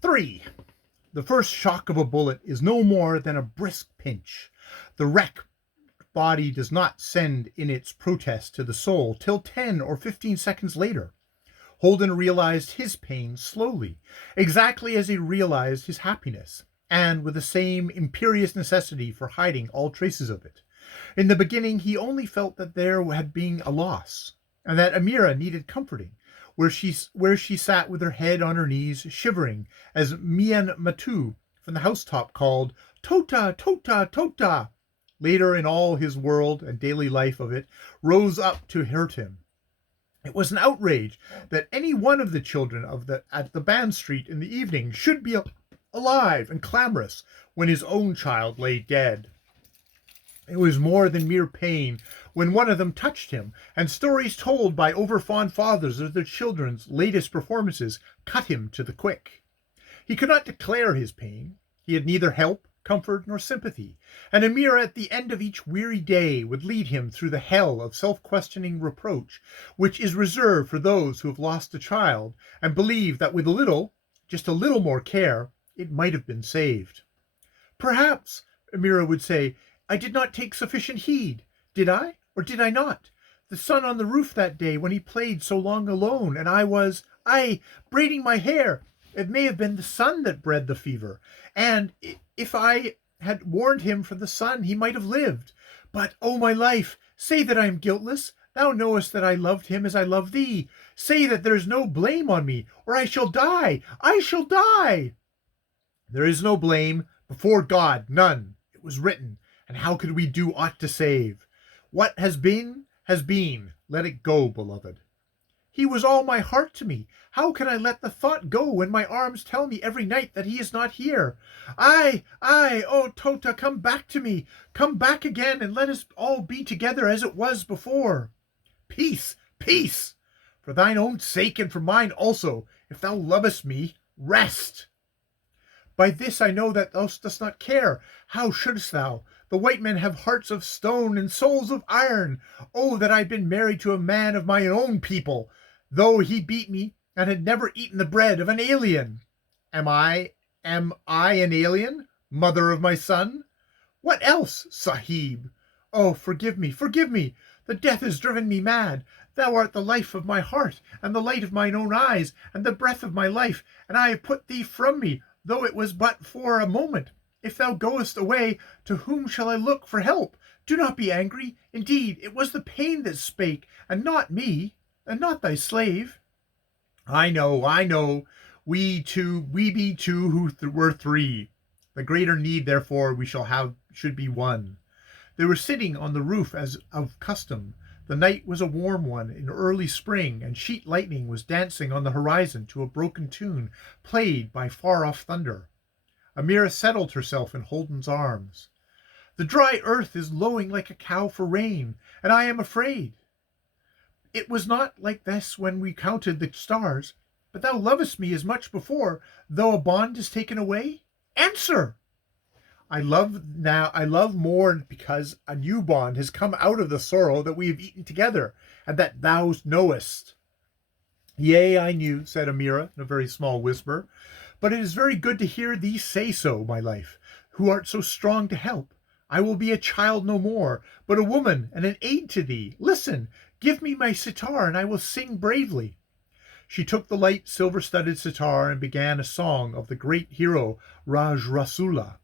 3. The first shock of a bullet is no more than a brisk pinch. The wrecked body does not send in its protest to the soul till 10 or 15 seconds later. Holden realized his pain slowly, exactly as he realized his happiness, and with the same imperious necessity for hiding all traces of it. In the beginning, he only felt that there had been a loss, and that Amira needed comforting, where she sat with her head on her knees, shivering, as Mian Matu from the housetop called, "Tota, Tota, Tota." Later, in all his world and daily life of it, rose up to hurt him. It was an outrage that any one of the children at the band street in the evening should be alive and clamorous when his own child lay dead. It was more than mere pain when one of them touched him, and stories told by overfond fathers of their children's latest performances cut him to the quick. He could not declare his pain. He had neither help, comfort, nor sympathy, and Amira at the end of each weary day would lead him through the hell of self-questioning reproach, which is reserved for those who have lost a child and believe that with a little, just a little more care, it might have been saved. "Perhaps," Amira would say, "I did not take sufficient heed. Did I, or did I not? The sun on the roof that day when he played so long alone, and I braiding my hair. It may have been the sun that bred the fever, and if I had warned him from the sun, he might have lived. But, O my life, say that I am guiltless. Thou knowest that I loved him as I love thee. Say that there is no blame on me, or I shall die. I shall die." "There is no blame. Before God, none. It was written, and how could we do aught to save? What has been, has been. Let it go, beloved." "He was all my heart to me. How can I let the thought go when my arms tell me every night that he is not here? I, oh Tota, come back to me. Come back again, and let us all be together as it was before." "Peace, peace! For thine own sake and for mine also, if thou lovest me, rest." "By this I know that thou dost not care. How shouldst thou? The white men have hearts of stone and souls of iron. Oh, that I had been married to a man of my own people, though he beat me and had never eaten the bread of an alien. Am I an alien, mother of my son? What else, Sahib? Oh, forgive me, forgive me. The death has driven me mad. Thou art the life of my heart, and the light of mine own eyes, and the breath of my life, and I have put thee from me, though it was but for a moment. If thou goest away, to whom shall I look for help? Do not be angry. Indeed, it was the pain that spake, and not me, and not thy slave." I know. We be two who were three. The greater need, therefore, should be one." They were sitting on the roof as of custom. The night was a warm one in early spring, and sheet lightning was dancing on the horizon to a broken tune played by far-off thunder. Amira settled herself in Holden's arms. "The dry earth is lowing like a cow for rain, and I am afraid. It was not like this when we counted the stars. But thou lovest me as much before, though a bond is taken away? Answer!" I love more because a new bond has come out of the sorrow that we have eaten together, and that thou knowest." "Yea, I knew," said Amira in a very small whisper. "But it is very good to hear thee say so, my life, who art so strong to help. I will be a child no more, but a woman and an aid to thee. Listen, give me my sitar, and I will sing bravely." She took the light silver-studded sitar and began a song of the great hero Raj Rasula.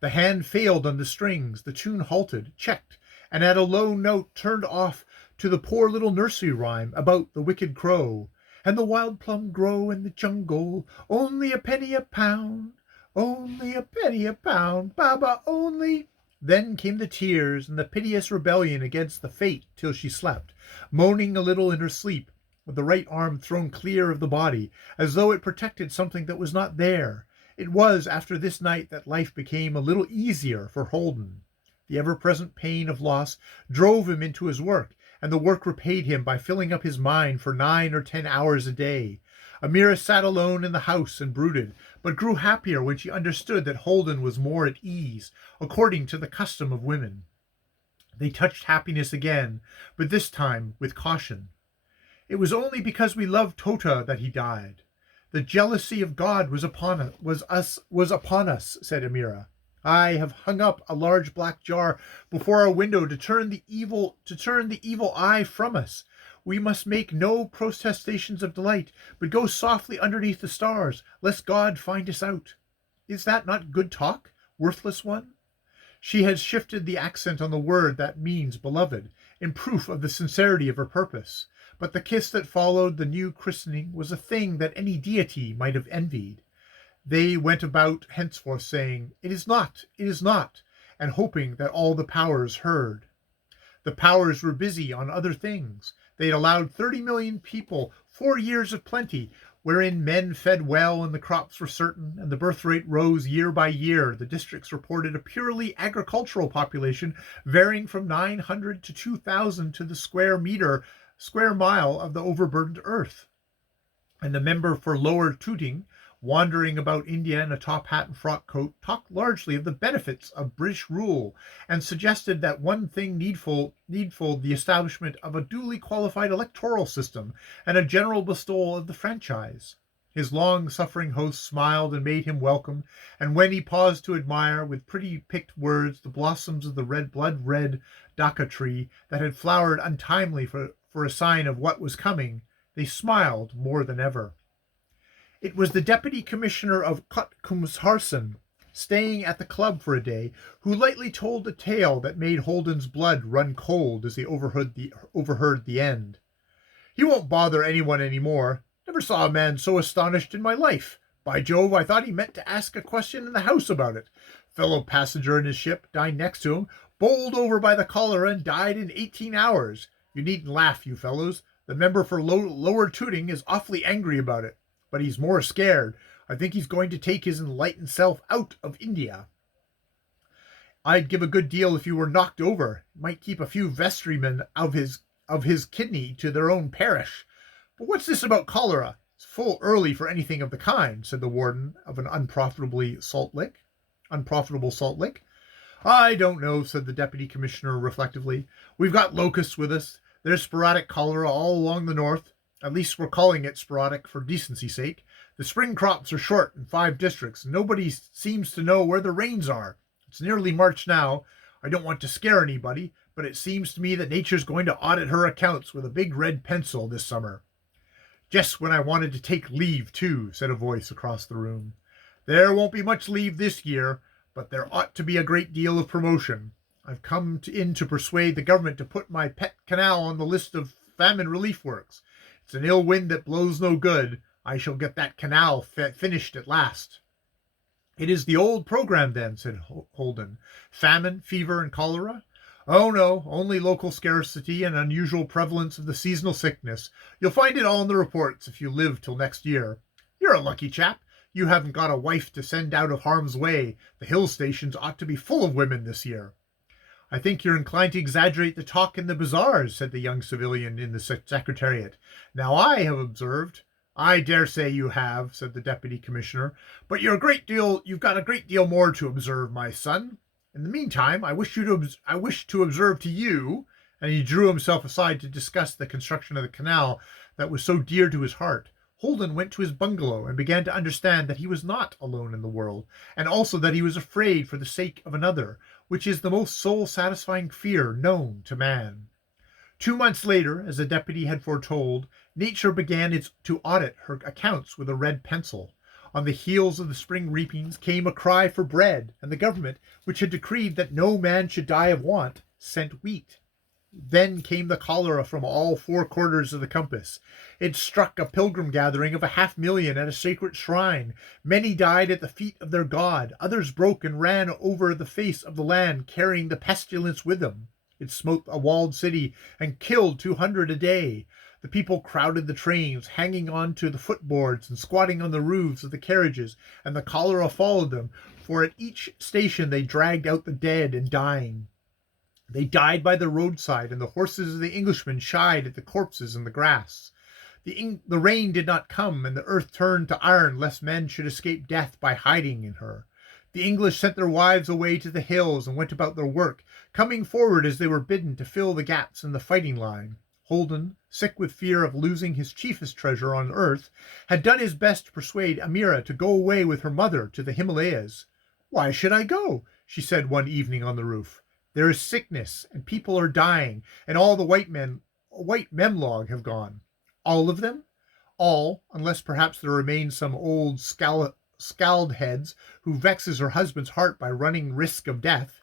The hand failed on the strings, the tune halted, checked, and at a low note turned off to the poor little nursery rhyme about the wicked crow. "And the wild plum grow in the jungle, only a penny a pound, only a penny a pound, Baba, only." Then came the tears and the piteous rebellion against the fate till she slept, moaning a little in her sleep, with the right arm thrown clear of the body, as though it protected something that was not there. It was after this night that life became a little easier for Holden. The ever-present pain of loss drove him into his work, and the work repaid him by filling up his mind for 9 or 10 hours a day. Amira sat alone in the house and brooded, but grew happier when she understood that Holden was more at ease, according to the custom of women. They touched happiness again, but this time with caution. "It was only because we loved Tota that he died. The jealousy of God was upon us, said Amira. I have hung up a large black jar before our window to turn the evil eye from us. We must make no protestations of delight, but go softly underneath the stars, lest God find us out. Is that not good talk, worthless one? She had shifted the accent on the word that means beloved, in proof of the sincerity of her purpose. But the kiss that followed the new christening was a thing that any deity might have envied. They went about henceforth saying, it is not, and hoping that all the powers heard. The powers were busy on other things. They had allowed 30 million people 4 years of plenty, wherein men fed well and the crops were certain, and the birth rate rose year by year. The districts reported a purely agricultural population varying from 900 to 2,000 to the square mile of the overburdened earth. And the member for Lower Tooting, wandering about India in a top hat and frock coat, talked largely of the benefits of British rule and suggested that one thing needful the establishment of a duly qualified electoral system and a general bestowal of the franchise. His long-suffering host smiled and made him welcome, and when he paused to admire, with pretty picked words, the blossoms of the blood-red daca tree that had flowered untimely for a sign of what was coming, they smiled more than ever. It was the deputy commissioner of Clrgy, staying at the club for a day, who lightly told a tale that made Holden's blood run cold as he overheard the end. He won't bother anyone any more. Never saw a man so astonished in my life. By Jove, I thought he meant to ask a question in the house about it. Fellow passenger in his ship, dined next to him, bowled over by the cholera and died in 18 hours. You needn't laugh, you fellows. The member for Lower Tooting is awfully angry about it. But he's more scared. I think he's going to take his enlightened self out of India. I'd give a good deal if you were knocked over. It might keep a few vestrymen of his kidney to their own parish. But what's this about cholera? It's full early for anything of the kind, said the warden of an unprofitable salt lick. I don't know, said the deputy commissioner reflectively. We've got locusts with us. There's sporadic cholera all along the north. At least we're calling it sporadic for decency's sake. The spring crops are short in 5 districts, and nobody seems to know where the rains are. It's nearly March now. I don't want to scare anybody, but it seems to me that nature's going to audit her accounts with a big red pencil this summer. Just when I wanted to take leave, too, said a voice across the room. There won't be much leave this year, but there ought to be a great deal of promotion. I've come in to persuade the government to put my pet canal on the list of famine relief works. It's an ill wind that blows no good. I shall get that canal finished at last. It is the old program, then, said Holden. Famine, fever, and cholera? Oh, no, only local scarcity and unusual prevalence of the seasonal sickness. You'll find it all in the reports if you live till next year. You're a lucky chap. You haven't got a wife to send out of harm's way. The hill stations ought to be full of women this year. I think you're inclined to exaggerate the talk in the bazaars, said the young civilian in the secretariat. Now I have observed. I dare say you have, said the deputy commissioner, but you've got a great deal more to observe, my son. In the meantime, I wish to observe to you, and he drew himself aside to discuss the construction of the canal that was so dear to his heart. Holden went to his bungalow and began to understand that he was not alone in the world, and also that he was afraid for the sake of another, which is the most soul-satisfying fear known to man. 2 months later, as the deputy had foretold, nature began to audit her accounts with a red pencil. On the heels of the spring reapings came a cry for bread, and the government, which had decreed that no man should die of want, sent wheat. Then came the cholera from all 4 quarters of the compass. It struck a pilgrim gathering of 500,000 at a sacred shrine. Many died at the feet of their god. Others broke and ran over the face of the land, carrying the pestilence with them. It smote a walled city and killed 200 a day. The people crowded the trains, hanging on to the footboards and squatting on the roofs of the carriages, and the cholera followed them, for at each station they dragged out the dead and dying. They died by the roadside, and the horses of the Englishmen shied at the corpses in the grass. The rain did not come, and the earth turned to iron, lest men should escape death by hiding in her. The English sent their wives away to the hills and went about their work, coming forward as they were bidden to fill the gaps in the fighting line. Holden, sick with fear of losing his chiefest treasure on earth, had done his best to persuade Amira to go away with her mother to the Himalayas. "Why should I go?" she said one evening on the roof. "There is sickness, and people are dying, and all the white memlog have gone." "All of them?" "All, unless perhaps there remains some old scald heads who vexes her husband's heart by running risk of death."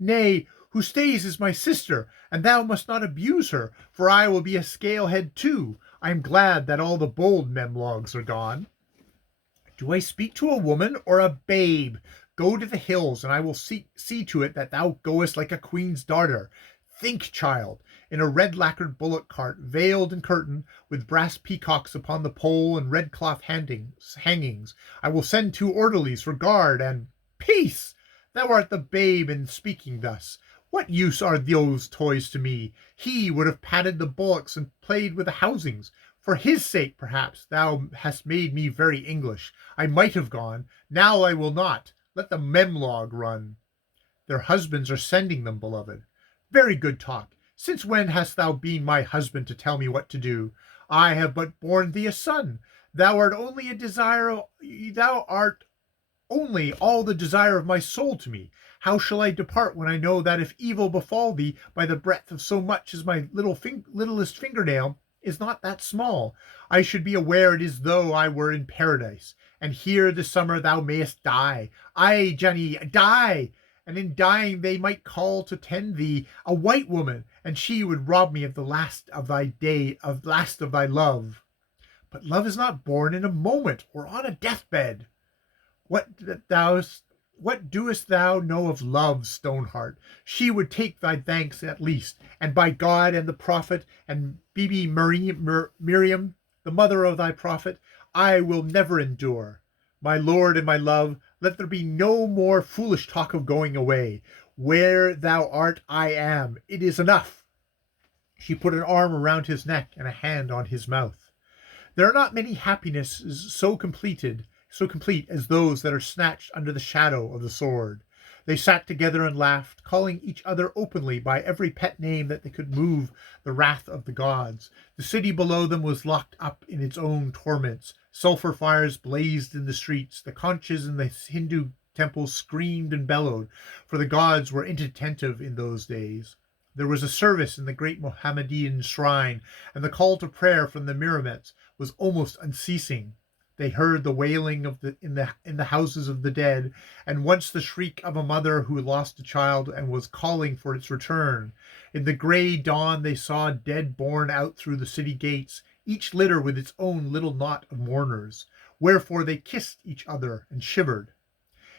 "Nay, who stays is my sister, and thou must not abuse her, for I will be a scalehead too. I am glad that all the bold memlogs are gone." "Do I speak to a woman or a babe? Go to the hills, and I will see to it that thou goest like a queen's daughter. Think, child, in a red lacquered bullock cart, veiled and curtained, with brass peacocks upon the pole and red cloth hangings. I will send 2 orderlies for guard and—" "Peace! Thou art the babe in speaking thus. What use are those toys to me? He would have patted the bullocks and played with the housings. For his sake, perhaps, thou hast made me very English. I might have gone. Now I will not. Let the memlog run." "Their husbands are sending them, beloved." "Very good talk. Since when hast thou been my husband to tell me what to do? I have but borne thee a son. Thou art only all the desire of my soul to me. How shall I depart when I know that if evil befall thee by the breadth of so much as my littlest fingernail is not that small, I should be aware it is though I were in paradise, and here this summer thou mayest die. Ay, Jenny, die! And in dying they might call to tend thee a white woman, and she would rob me of the last of thy love. But love is not born in a moment or on a deathbed. What doest thou know of love, Stoneheart? She would take thy thanks at least, and by God and the prophet and Bibi Miriam, the mother of thy prophet, I will never endure. My lord and my love, let there be no more foolish talk of going away. Where thou art, I am. It is enough." She put an arm around his neck and a hand on his mouth. There are not many happinesses so complete as those that are snatched under the shadow of the sword. They sat together and laughed, calling each other openly by every pet name that they could move the wrath of the gods. The city below them was locked up in its own torments. Sulphur fires blazed in the streets. The conches in the Hindu temples screamed and bellowed, for the gods were inattentive in those days. There was a service in the great Mohammedan shrine, and the call to prayer from the minarets was almost unceasing. They heard the wailing in the houses of the dead, and once the shriek of a mother who lost a child and was calling for its return. In the gray dawn they saw dead borne out through the city gates, each litter with its own little knot of mourners, wherefore they kissed each other and shivered.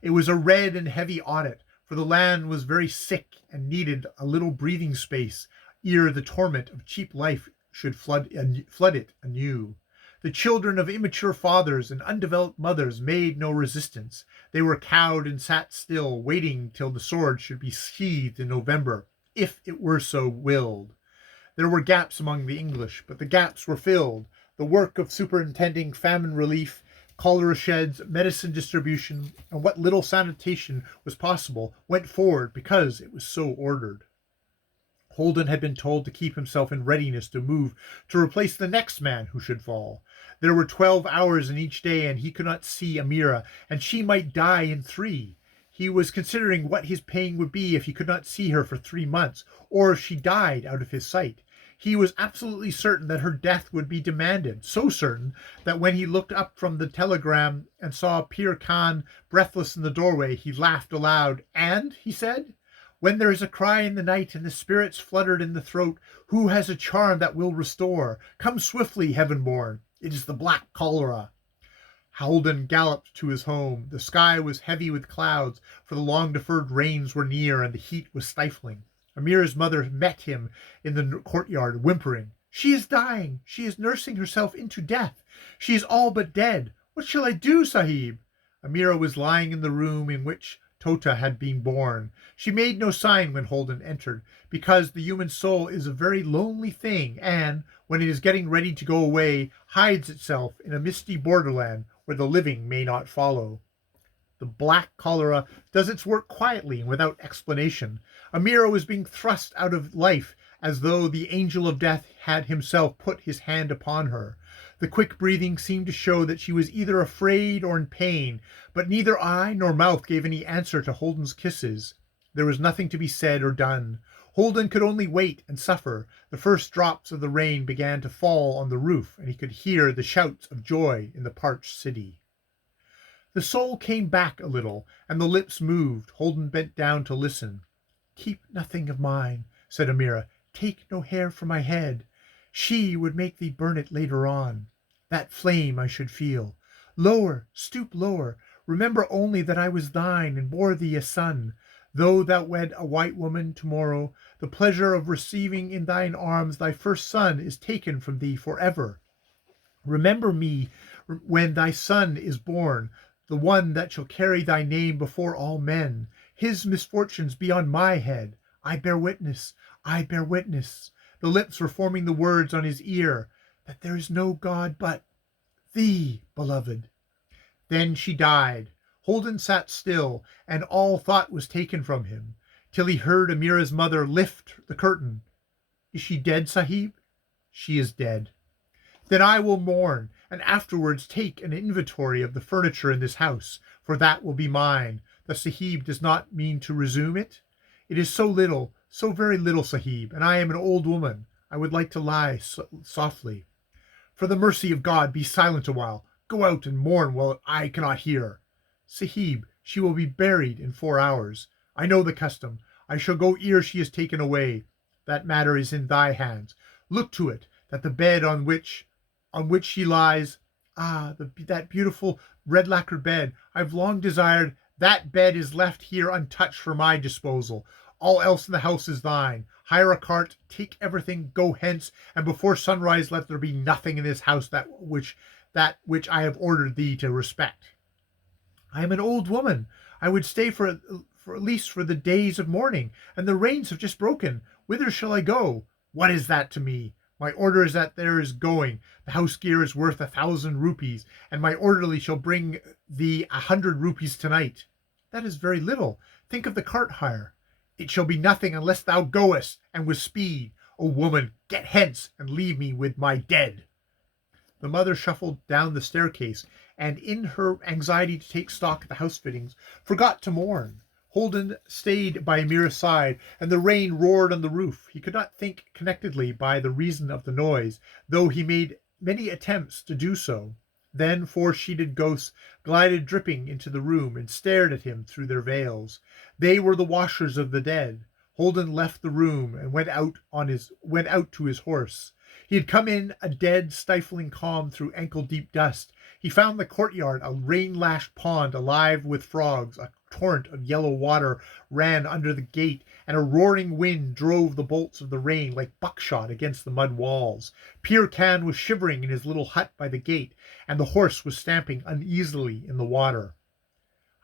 It was a red and heavy audit, for the land was very sick and needed a little breathing space ere the torment of cheap life should flood it anew. The children of immature fathers and undeveloped mothers made no resistance. They were cowed and sat still, waiting till the sword should be sheathed in November, if it were so willed. There were gaps among the English, but the gaps were filled. The work of superintending famine relief, cholera sheds, medicine distribution, and what little sanitation was possible went forward because it was so ordered. Holden had been told to keep himself in readiness to move to replace the next man who should fall. There were 12 hours in each day, and he could not see Amira, and she might die in 3. He was considering what his pain would be if he could not see her for 3 months, or if she died out of his sight. He was absolutely certain that her death would be demanded, so certain that when he looked up from the telegram and saw Pir Khan breathless in the doorway, he laughed aloud. "And," he said, "when there is a cry in the night and the spirits fluttered in the throat, who has a charm that will restore? Come swiftly, heaven-born. It is the black cholera." Holden galloped to his home. The sky was heavy with clouds, for the long-deferred rains were near and the heat was stifling. Amira's mother met him in the courtyard, whimpering. "She is dying. She is nursing herself into death. She is all but dead. What shall I do, Sahib?" Amira was lying in the room in which Tota had been born. She made no sign when Holden entered, because the human soul is a very lonely thing and, when it is getting ready to go away, hides itself in a misty borderland where the living may not follow. The black cholera does its work quietly and without explanation. Amira was being thrust out of life as though the angel of death had himself put his hand upon her. The quick breathing seemed to show that she was either afraid or in pain, but neither eye nor mouth gave any answer to Holden's kisses. There was nothing to be said or done. Holden could only wait and suffer. The first drops of the rain began to fall on the roof, and he could hear the shouts of joy in the parched city. The soul came back a little, and the lips moved. Holden bent down to listen. "Keep nothing of mine," said Amira. "Take no hair from my head. She would make thee burn it later on. That flame I should feel. Lower, stoop lower. Remember only that I was thine and bore thee a son. Though thou wed a white woman tomorrow, the pleasure of receiving in thine arms thy first son is taken from thee forever. Remember me when thy son is born, the one that shall carry thy name before all men. His misfortunes be on my head. I bear witness, I bear witness." The lips were forming the words on his ear, "that there is no God but thee, beloved." Then she died. Holden sat still, and all thought was taken from him, till he heard Amira's mother lift the curtain. "Is she dead, Sahib?" "She is dead." "Then I will mourn, and afterwards take an inventory of the furniture in this house, for that will be mine. The Sahib does not mean to resume it? It is so little, so very little, Sahib, and I am an old woman. I would like to lie softly." "For the mercy of God, be silent a while. Go out and mourn while I cannot hear." "Sahib, she will be buried in 4 hours. I know the custom. I shall go ere she is taken away. That matter is in thy hands. Look to it, that the bed on which she lies, that beautiful red lacquered bed I've long desired, that bed is left here untouched for my disposal. All else in the house is thine. Hire a cart, take everything, go hence, and before sunrise let there be nothing in this house that which I have ordered thee to respect." "I am an old woman. I would stay for at least for the days of mourning, and the rains have just broken. Whither shall I go?" "What is that to me? My order is that there is going. The house gear is worth 1,000 rupees, and my orderly shall bring thee 100 rupees tonight." "That is very little. Think of the cart hire." "It shall be nothing unless thou goest, and with speed. O woman, get hence, and leave me with my dead." The mother shuffled down the staircase, and in her anxiety to take stock of the house fittings, forgot to mourn. Holden stayed by Amira's side, and the rain roared on the roof. He could not think connectedly by the reason of the noise, though he made many attempts to do so. Then 4 sheeted ghosts glided dripping into the room and stared at him through their veils. They were the washers of the dead. Holden left the room and went out to his horse. He had come in a dead, stifling calm through ankle-deep dust. He found the courtyard a rain-lashed pond alive with frogs. A torrent of yellow water ran under the gate, and a roaring wind drove the bolts of the rain like buckshot against the mud walls. Peer Khan was shivering in his little hut by the gate, and the horse was stamping uneasily in the water.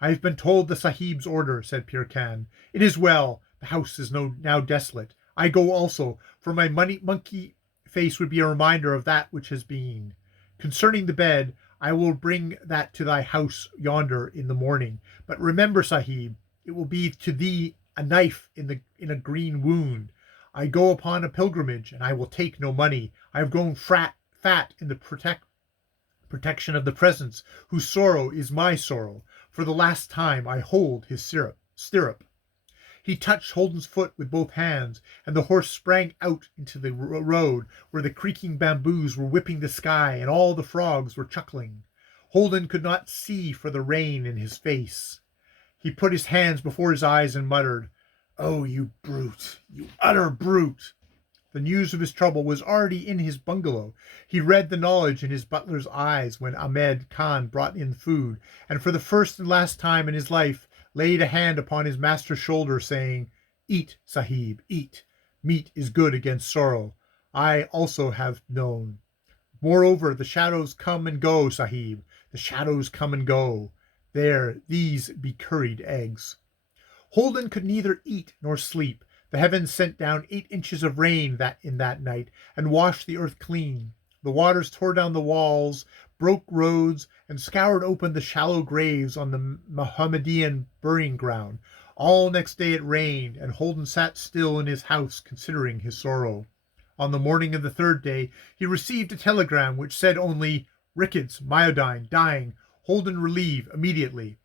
"I have been told the Sahib's order," said Peer Khan. "It is well. The house is now desolate. I go also, for my monkey face would be a reminder of that which has been. Concerning the bed, I will bring that to thy house yonder in the morning. But remember, Sahib, it will be to thee a knife in a green wound. I go upon a pilgrimage, and I will take no money. I have grown fat in the protection of the presence, whose sorrow is my sorrow. For the last time I hold his stirrup." He touched Holden's foot with both hands, and the horse sprang out into the road, where the creaking bamboos were whipping the sky, and all the frogs were chuckling. Holden could not see for the rain in his face. He put his hands before his eyes and muttered, "Oh, you brute, you utter brute!" The news of his trouble was already in his bungalow. He read the knowledge in his butler's eyes when Ahmed Khan brought in food, and for the first and last time in his life laid a hand upon his master's shoulder, saying, "Eat, Sahib, eat. Meat is good against sorrow. I also have known. Moreover, the shadows come and go, Sahib. The shadows come and go. There, these be curried eggs." Holden could neither eat nor sleep. The heavens sent down 8 inches of rain that night, and washed the earth clean. The waters tore down the walls, broke roads, and scoured open the shallow graves on the Mohammedan burying ground. All next day it rained, and Holden sat still in his house considering his sorrow. On the morning of the third day he received a telegram which said only, "Ricketts, myodine, dying. Holden relieve immediately."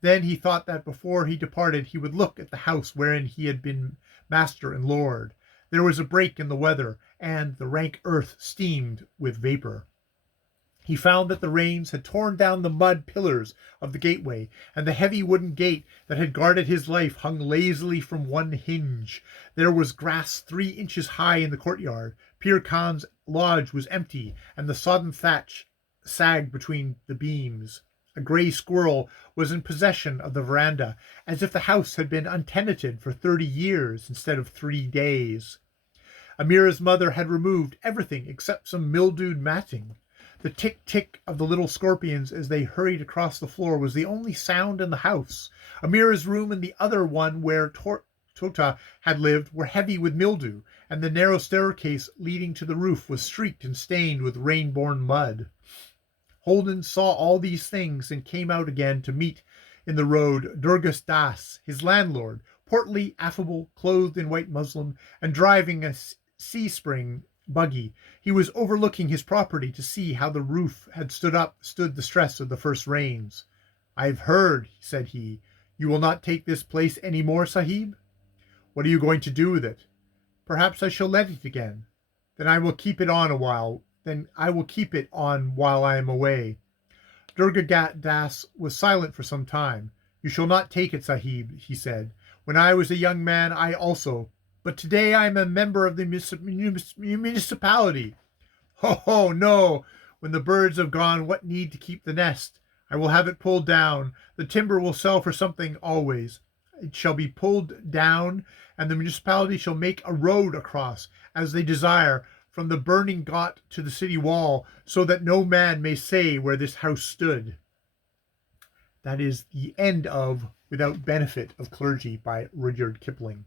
Then he thought that before he departed he would look at the house wherein he had been master and lord. There was a break in the weather, and the rank earth steamed with vapour. He found that the rains had torn down the mud pillars of the gateway, and the heavy wooden gate that had guarded his life hung lazily from one hinge. There was grass 3 inches high in the courtyard. Pir Khan's lodge was empty, and the sodden thatch sagged between the beams. A grey squirrel was in possession of the veranda, as if the house had been untenanted for 30 years instead of 3 days. Amira's mother had removed everything except some mildewed matting. The tick-tick of the little scorpions as they hurried across the floor was the only sound in the house. Amira's room and the other one where Tota had lived were heavy with mildew, and the narrow staircase leading to the roof was streaked and stained with rain-born mud. Holden saw all these things and came out again to meet in the road Durgas Das, his landlord, portly, affable, clothed in white muslin, and driving a C-spring buggy. He was overlooking his property to see how the roof had stood the stress of the first rains. "I've heard," said he, "you will not take this place any more, Sahib?" "What are you going to do with it?" "Perhaps I shall let it again. Then I will keep it on while I am away." Durga Das was silent for some time. "You shall not take it, Sahib," he said. "When I was a young man, I also. But today I am a member of the municipality." "Ho, no! When the birds have gone, what need to keep the nest? I will have it pulled down. The timber will sell for something always. It shall be pulled down, and the municipality shall make a road across, as they desire, from the burning ghat to the city wall, so that no man may say where this house stood." That is the end of Without Benefit of Clergy by Rudyard Kipling.